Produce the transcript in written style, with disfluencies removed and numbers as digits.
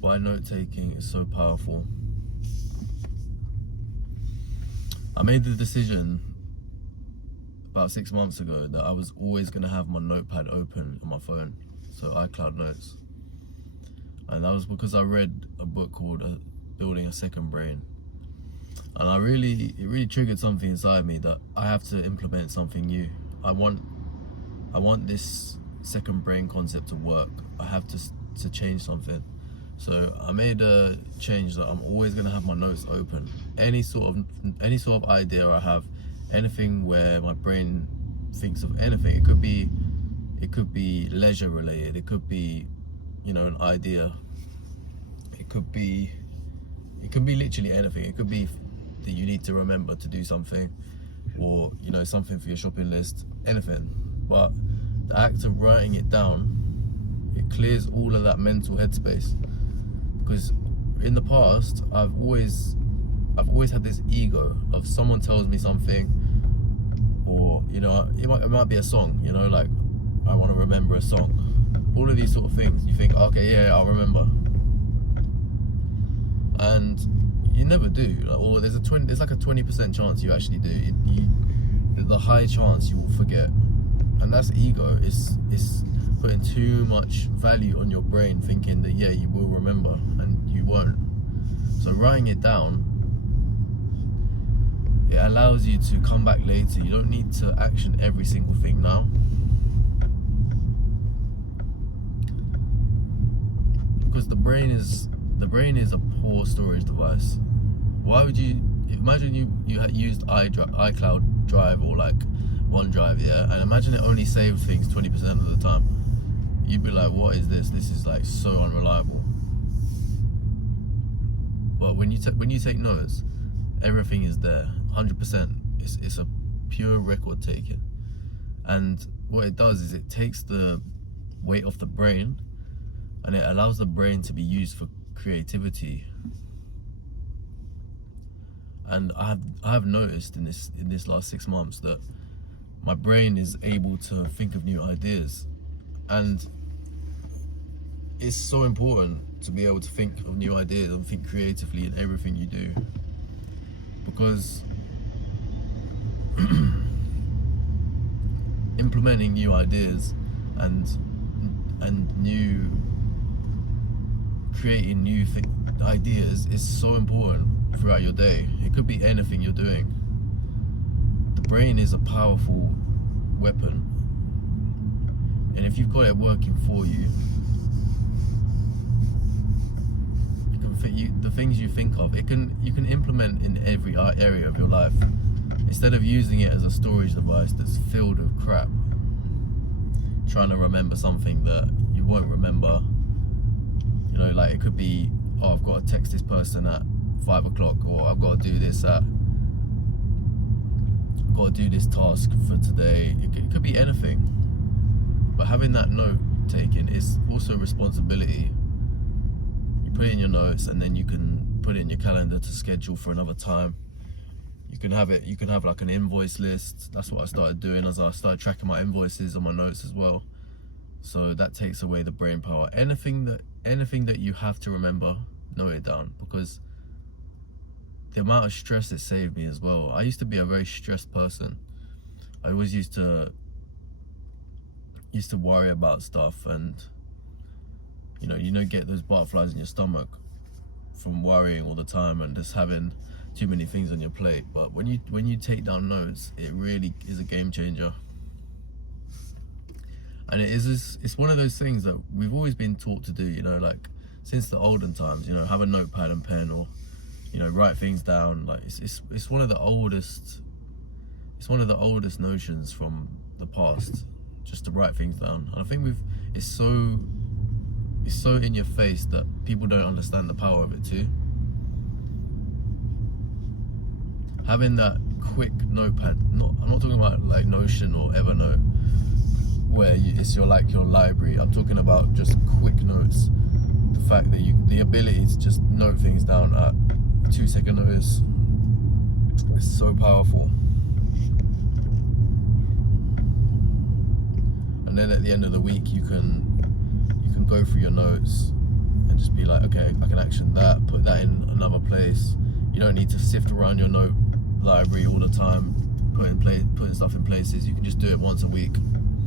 why note taking is so powerful. I made the decision about 6 months ago that I was always going to have my notepad open on my phone, so iCloud Notes. And that was because I read a book called Building a Second Brain. And it really triggered something inside me that I have to implement something new. I want this second brain concept to work. I have to change something. So I made a change that I'm always gonna have my notes open. Any sort of idea I have, anything where my brain thinks of anything. It could be leisure related. It could be, an idea. It could be literally anything. It could be that you need to remember to do something, or something for your shopping list, anything. But the act of writing it down, it clears all of that mental headspace. Because in the past, I've always had this ego of someone tells me something, or it might be a song, like I want to remember a song. All of these sort of things, you think, okay, yeah, I'll remember, and you never do. Or there's like a 20% chance you actually do. There's a high chance you will forget, and that's ego. It's putting too much value on your brain, thinking that you will remember, and you won't. So writing it down, it allows you to come back later. You don't need to action every single thing now. Because the brain is a poor storage device. Why would you imagine you had used iCloud Drive or like OneDrive, and imagine it only saved things 20% of the time? You'd be like, what is this? This is like so unreliable. But when you take notes, everything is there, 100%. It's a pure record taking, and what it does is it takes the weight off the brain, and it allows the brain to be used for creativity. And I have noticed in this last 6 months that my brain is able to think of new ideas, and it's so important to be able to think of new ideas and think creatively in everything you do, because implementing new ideas and creating new ideas is so important throughout your day. It could be anything you're doing. The brain is a powerful weapon, and if you've got it working for you, the things you think of, you can implement in every area of your life, instead of using it as a storage device that's filled with crap, trying to remember something that you won't remember. Like it could be, oh, I've got to text this person at 5 o'clock, or I've got to do this task for today. It could be anything. But having that note taken is also a responsibility. You put it in your notes, and then you can put it in your calendar to schedule for another time. You can have like an invoice list. That's what I started doing, as I started tracking my invoices on my notes as well. So that takes away the brain power. Anything that you have to remember, note it down, because the amount of stress it saved me as well. I used to be a very stressed person. I always used to worry about stuff, and get those butterflies in your stomach from worrying all the time and just having too many things on your plate. But when you take down notes, it really is a game changer. And it's one of those things that we've always been taught to do, like since the olden times, have a notepad and pen, or write things down. Like it's one of the oldest notions from the past, just to write things down. And I think it's so in your face that people don't understand the power of it too. Having that quick notepad, I'm not talking about like Notion or Evernote, where it's your library. I'm talking about just quick notes. The fact that the ability to just note things down at 2-second notice is so powerful. And then at the end of the week, you can go through your notes and and just be like, okay, I can action that, put that in another place. You don't need to sift around your note library all the time, putting stuff in places. You can just do it once a week